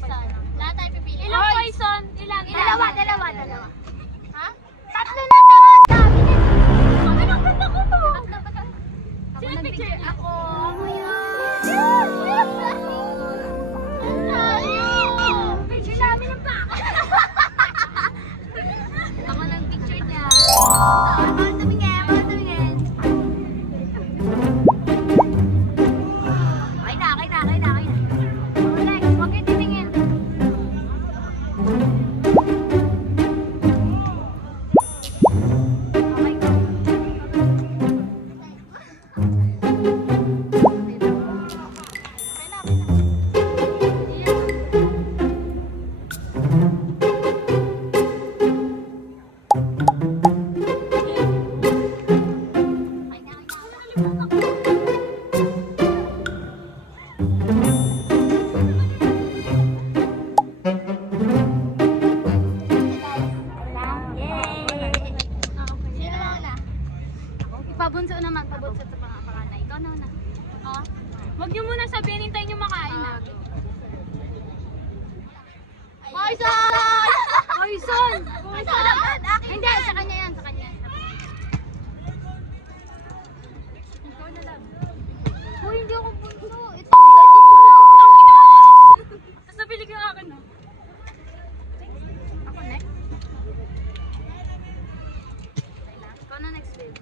poison. Lahat tayo pipili. Ilang poison? Ilang? Dalawa. Ha? Tatlo na to! Dami na. Ano ang ganda ko to? Sino picture? Ako. Yan! Picture namin ng baka. Ako ng picture niya. Paano tumingin? Okay na. Next, huwag kayo tumingin. Okay, go. Pabunso naman, pabunso sa panganay. Ikaw na una. Oh. Huwag niyo muna sabihin, hintayin niyo makain na. Poison! Poison! Poison naman! Hindi, sa kanya yan. Ikaw na lang. Uy, hindi ako bunso. Ito. Tapos napili ka yung akin, no? Ako next. Ikaw na next, babe.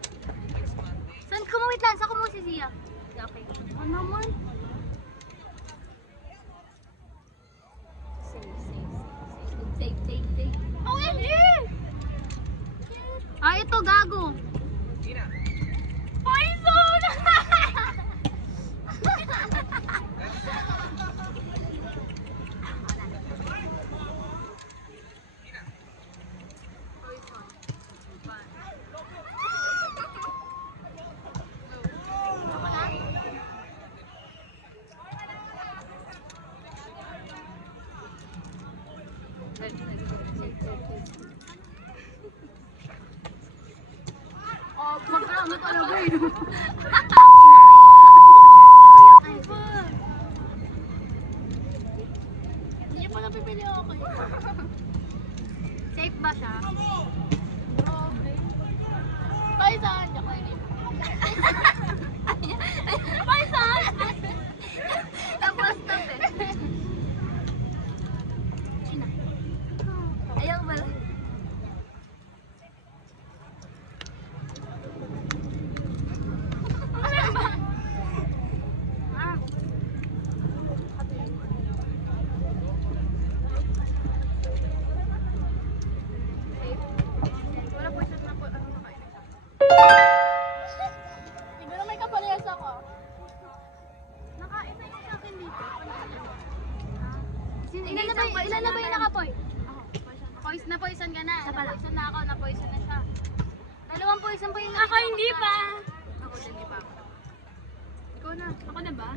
Saan kumawit lang? Saan kumuha si Zia? Okay. Ano naman? Save. OMG! Ah, ito, gago. Poison! Oh, magkano talaga eh. Hindi niya pala pipili ako eh. Safe ba siya? Poison! Ako yun. Poison! Tapos stop eh. Ayaw ba? Wala po siya na po. Ano makain na siya? Siguro may kapaliyas ako. Nakain na yung sa akin dito. Ilan na ba yung nakapoy? Poison ka na. Napoison na ako. Napoison na siya. Dalawang poison pa yung Ako hindi pa. Ako hindi pa. Ikaw na. Ako na ba?